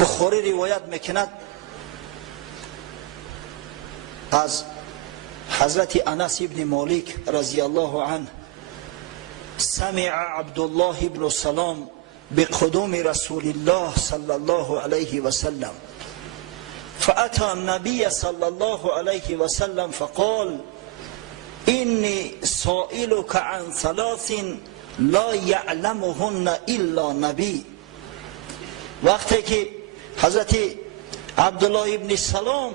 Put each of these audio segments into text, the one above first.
بخاری روایت میکند از حضرت انس ابن مالک رضی الله عنه سمع عبدالله ابن سلام بقدوم رسول الله صلی الله علیه و سلم فأتى النبي صلى الله عليه وسلم فقال إني سائلك عن ثلاث لا يعلمهن إلا نبي. وقتی که حضرت عبدالله ابن سلام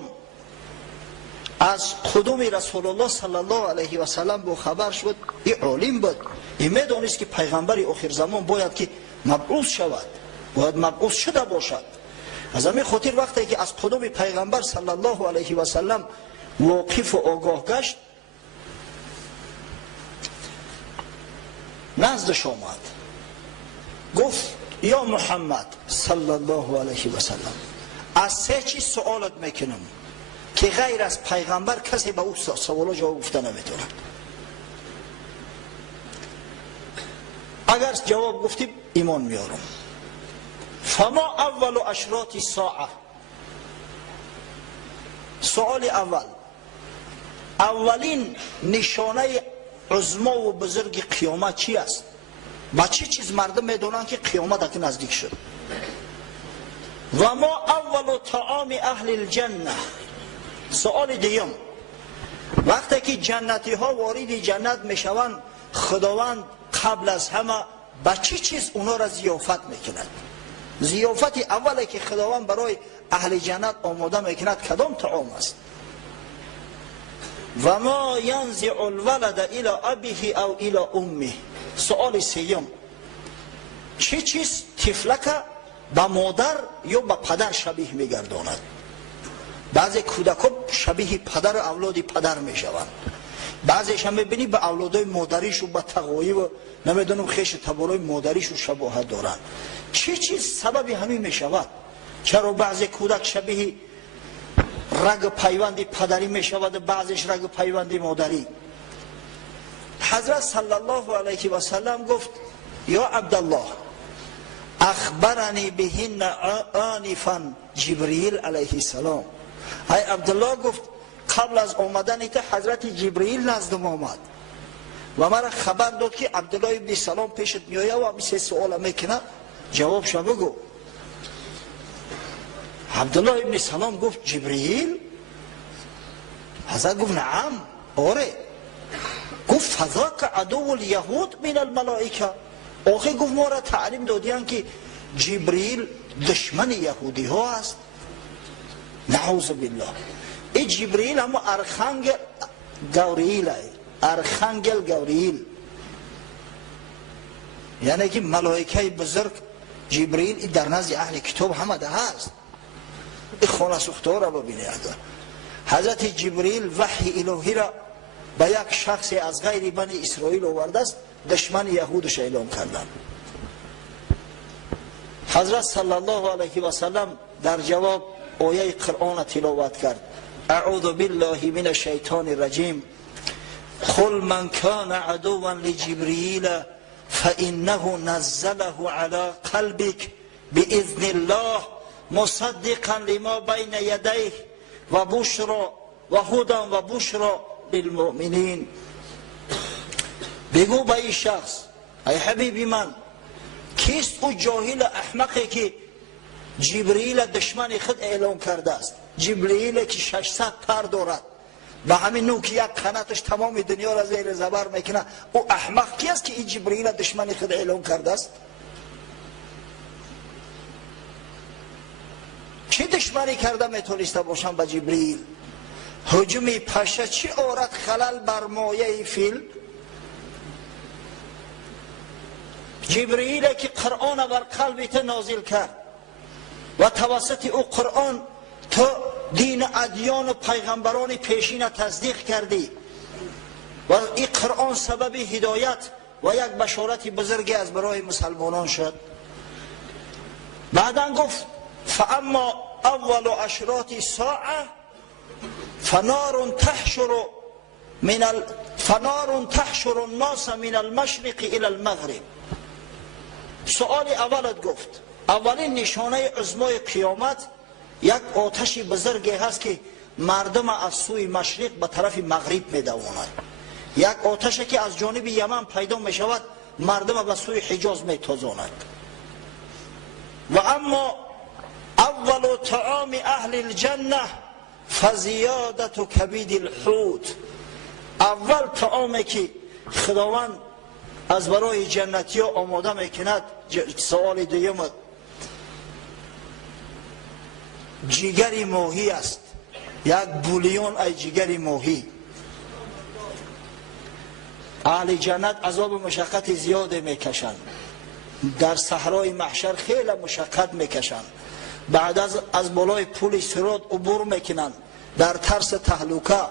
از قدوم رسول الله صلی الله علیه و سلم با خبر شد، این عالم بود، این میدانست که پیغمبر آخر زمان باید که مبعوث شود، باید مبعوث شده باشد. از همین خاطر وقتی که از قدوم پیغمبر صلی الله علیه و سلم واقف و آگاه گشت، نزدش آمد، گفت یا محمد صلی الله علیه و سلم، از سه چیز سوالت میکنم که غیر از پیغمبر کسی به او سوالا جواب گفته نمیتونه. اگر جواب گفتیم ایمان میارم. فما اول اشراط الساعه. سوال اول، اولین نشانه عظما و بزرگ قیامت چی است؟ با چه چیز مردم میدونن که قیامت اکنون نزدیک شد؟ و ما اول طعام اهل الجنه. سوال دیگم، وقتی که جنتی ها وارد جنت میشوند، خداوند قبل از همه با چه چیز اونا را ضیافت میکند؟ ضیافت اولی که خداوند برای اهل جنت آماده میکند کدام طعام است؟ و ما ینزع الولد الى ابیه او الى امه. سوال سیوم، چه چیز طفلک به مادر یا به پدر شبیه میگرداند؟ بعضی کودکان شبیه پدر و اولاد پدر میشوند، بعضیش هم میبینی به اولادای مادریش و به تقوایی و نمیدونم خیش تبارای مادریش و شباهت دارند. چه چیز سبب همین میشود؟ چرا بعضی کودک شبیه رگ پیوندی پدری میشود، بعضیش رگ پیوندی مادری؟ حضرت صلی الله علیه و سلم گفت یا عبدالله اخبرنی بهن آنفا جبرئیل علیه السلام. ای عبدالله، گفت قبل از آمدن ته حضرت جبرئیل نزدم آمد و مرا خبر داد که عبدالله ابن سلام پیشت میآید و مثل سوال میکنه، جواب شو بگو. عبدالله ابن سلام گفت جبرئیل؟ حضرت گفت نعم، آره. گفت فذاک عدو الیهود من الملائکه. آخه گفت ما را تعلیم دادیان که جبرئیل دشمن یهودی ها است. نعوذ بالله. این جبرئیل اما ارخانگل گوریل است، ارخانگل گوریل، یعنی که ملائکه بزرگ جبرئیل در نزد اهل کتاب همه ده هست. این خانه سوخته را ببینید. حضرت جبرئیل وحی الهی را به یک شخص از غیر بنی اسرائیل آورده است، دشمن یهودش اعلام کردند. حضرت صلی الله علیه و سلم در جواب آیه قرآن تلاوت کرد، اعوذ بالله من الشیطان الرجیم، قل من کان عدوا لجبرئیل فانه نزله علی قلبک باذن الله مصدقا لما بین یدیه و بشرا و هدی و بشرا للمؤمنین. بگو به این شخص، ای حبیبی من، کیست او جاهل احمقی که جبرئیل دشمن خود اعلام کرده است؟ جبرئیل که 600 پر دارد، و همین نوع که یک قناتش تمام دنیا را زیر زبر میکنه، او احمق کی است که این جبرئیل دشمن خود اعلام کرده است؟ چه دشمنی کرده میتونسته باشم به جبرئیل؟ هجوم پشه چی آورد خلل بر مایه فیل؟ جبرئیل که قرآن بر قلبت نازل کرد و توسط او قرآن تو دین ادیان و پیغمبران پیشین تصدیق کردی و این قرآن سبب هدایت و یک بشارت بزرگی از برای مسلمانان شد. بعدا گفت فاما اول اشراط الساعه فنار تحشر الناس من المشرق الى المغرب. سؤال اولت گفت اولین نشانه عظمای قیامت یک آتش بزرگی هست که مردم از سوی مشرق به طرف مغرب میدواند. یک آتش که از جانب یمن پیدا می شود مردم به سوی حجاز می تازاند. و اما اول طعام اهل الجنه فزیادت کبید الحوت، اول طعامی که خداوند از برای جنتی ها آماده میکند، سوال دوم جگر ماهی است. یک بولیون ای جگر ماهی. اهل جنت عذاب مشقت زیاده میکشند، در صحرای محشر خیلی مشقت میکشند، بعد از بالای پل صراط عبور میکنند در ترس تهلکه.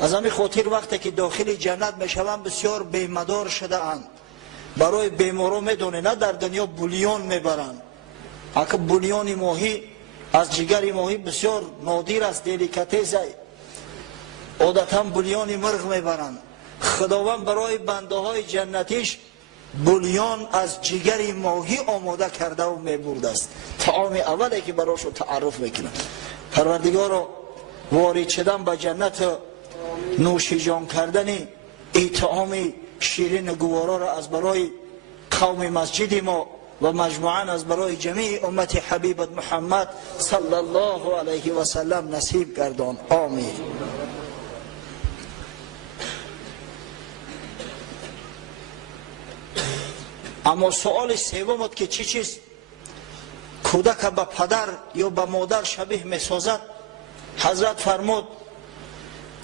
از همین خاطر وقتی که داخل جنت میشوند بسیار بیمدار شده اند. برای بیمارو میدونه نه در دنیا بولیون میبرند، اگه بولیون ماهی از جگر ماهی بسیار نادر است، دلیکاتس است، عادتا بولیون مرغ میبرند. خداوند برای بنده های جنتیش بولیون از جگر ماهی آماده کرده و میبرده است. طعام اولی که براشو تعارف میکنه. پروردگار وارد شدن به جنت، نوشیجان کردن ای طعام شیرین گوارا را از برای قوم مسجد ما و مجموعاً از برای جمیع امت حبیبت محمد صلی الله علیه و سلم نصیب گردان. آمین. اما سوال سوم که چی چیز کودک به پدر یا به مادر شبیه میسازد؟ حضرت فرمود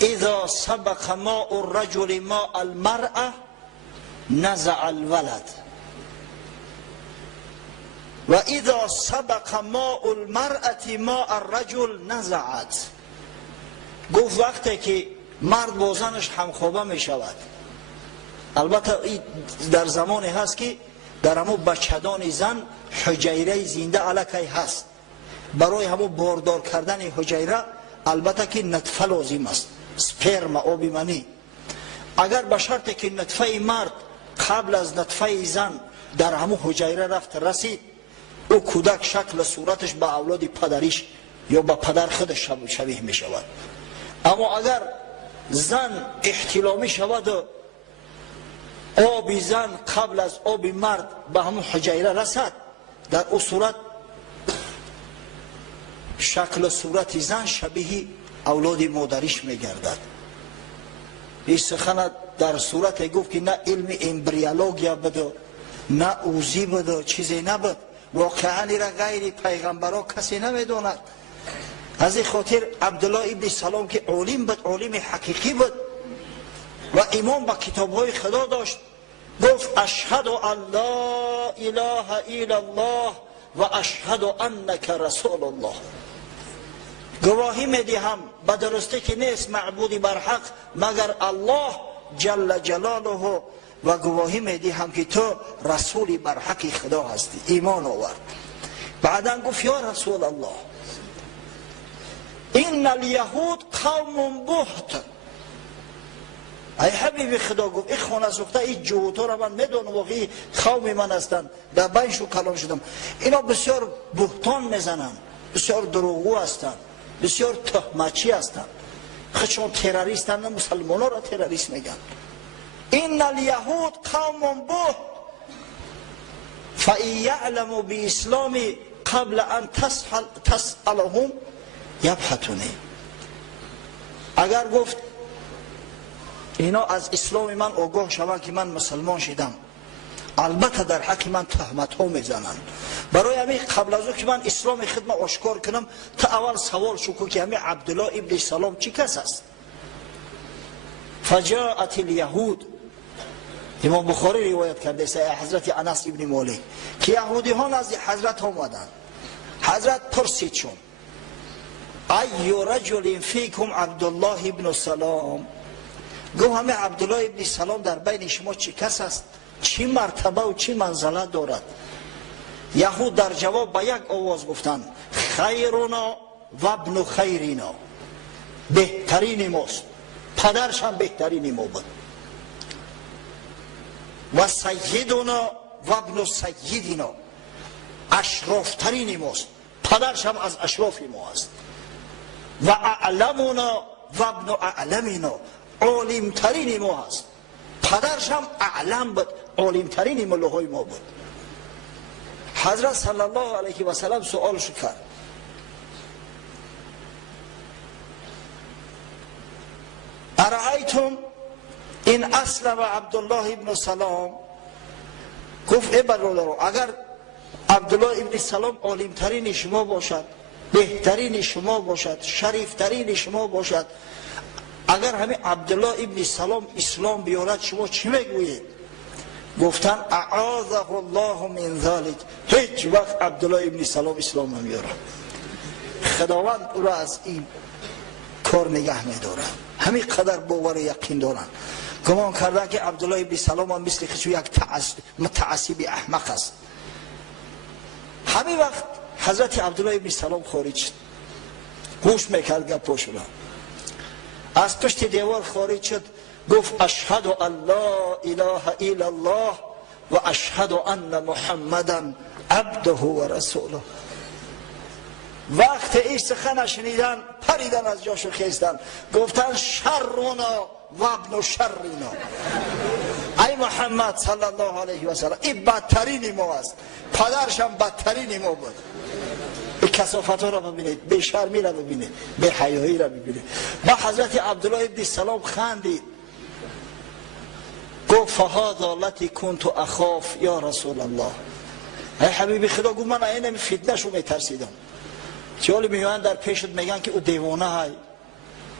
اذا سبق ماء الرجل ماء المرأة نزع الولد و اذا سبق ماء المرأة ماء الرجل نزعت. گفت وقتی که مرد با زنش همخوابه می شود، البته در زمانی هست که در همون بچه‌دان زن حجیره زنده علکی هست، برای همون باردار کردن حجیره البته که نطفه لازم است، سپرم آب منی. اگر به شرطی که نطفه مرد قبل از نطفه زن در همون حجیره رفت رسید، او کودک شکل صورتش به اولاد پدریش یا به پدر خودش شبیه می شود. اما اگر زن احتلامی شود و آب زن قبل از آب مرد به همون حجیره رسد، در او صورت شکل صورت زن شبیه اولاد مادریش می گردد. این سخن در صورت گفت که نه علم امبریولوژیا بده نه اوزی بده چیزی نبود، واقعا را غیر پیغمبرا کسی نمیدوند. از این خاطر عبدالله ابن سلام که عالم بود، عالم حقیقی بود و ایمان به کتابهای خدا داشت، گفت اشهد ان لا اله الا الله و اشهد انک رسول الله. گواهی میدهم به درستی که نیست معبودی بر حق مگر الله جل جلاله و گواهی میدهم که تو رسولی بر حق خدا هستی. ایمان آورد. بعدا گفت یا رسول الله این الیهود قوم بهت. ای حبیب خدا، گفت این خانه سوخته این جهوتا را من میدونم واقعی قوم من هستند، در بینشو کلام شدم. اینا بسیار بهتان میزنن، بسیار دروغگو هستند، بسیار تهمتچی هستند، خودشون تروریستند، مسلمان را تروریست میگن. این الیهود قوم بهت فان یعلموا باسلام قبل ان تسألهم یبهتونی. اگر گفت اینا از اسلام من آگاه شوند که من مسلمان شدم، البته در حق من تهمت ها میزنن. برای همین قبل از او که من اسلام خود آشکار کنم، تا اول سوال شو که همین عبدالله ابن سلام چی کس است؟ فجاءت الیهود، امام بخاری روایت کرده است حضرت انس ابن مالک که یهودی ها نزد حضرت آمدند. حضرت پرسید چون ای رجل فیکم عبدالله ابن سلام، گفت همه عبدالله ابن سلام در بین شما چی کس است؟ چی مرتبه و چی منزله دارد؟ یهود در جواب با یک آواز گفتند خیرنا و ابن خیرنا، بهترین ماست، پدرش هم بهترین ما بود. و سیدنا و ابن سیدنا، اشرافترین ماست، پدرش هم از اشراف ما است. و اعلمنا و ابن اعلمنا، عالمترین ما است. پدرش هم اعلم بود، عالمترین ملوهای ما بود. حضرت صلی الله علیه و سلم سوالش کرد، ارأیتم این اسلم عبدالله ابن سلام، گفت ای برادران اگر عبدالله ابن سلام عالمترین شما باشد، بهترین شما باشد، شریفترین شما باشد، اگر همین عبدالله ابن سلام اسلام بیارد شما چی میگویید؟ گفتن اعاذه الله من ذلک، هیچ وقت عبدالله ابن سلام اسلام نمیاره. خداوند او را از این کار نگه میداره. همین قدر باور یقین دارن، گمان کردن که عبدالله ابن سلام هم مثل خشو یک متعصب احمق است. همین وقت حضرت عبدالله ابن سلام خارج شد، گوش میکرد گپاشو را، از پشت دیوار خارج شد، گفت اشهد ان لا اله الا الله و اشهد ان محمدا عبده و رسوله. وقت این سخن شنیدن پریدن از جاشو خیستن، گفتن شرنا و ابن شرنا، ای محمد صلی الله علیه و سلم این بدترین ما است، پدرش هم بدترین ما بود. به کثافت ها را ببینید، به شرمی را ببینید، به حیایی را ببینید. با حضرت عبدالله ابن سلام خندید، گفت فهذا التی کنت اخاف یا رسول الله. ای حبیب خدا، گفت من این فتنه شو میترسیدم. چالی میان در پیشت میگن که او دیوانه های،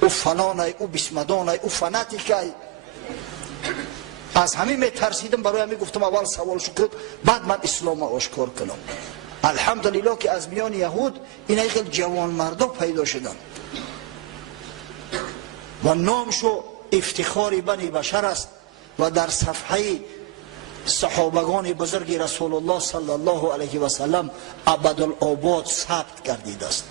او فلان های، او بسمدان های، او فناتیک های. از همین میترسیدم، برای همین گفتم اول سوال شکر بعد من اسلام آشکار کنم. الحمدلله که از میان یهود این خیلی جوان مردا پیدا شدن و نامشو افتخار بنی بشر است و در صفحه صحابگان بزرگ رسول الله صلی الله علیه و سلم ابدالآباد ثبت گردیده است.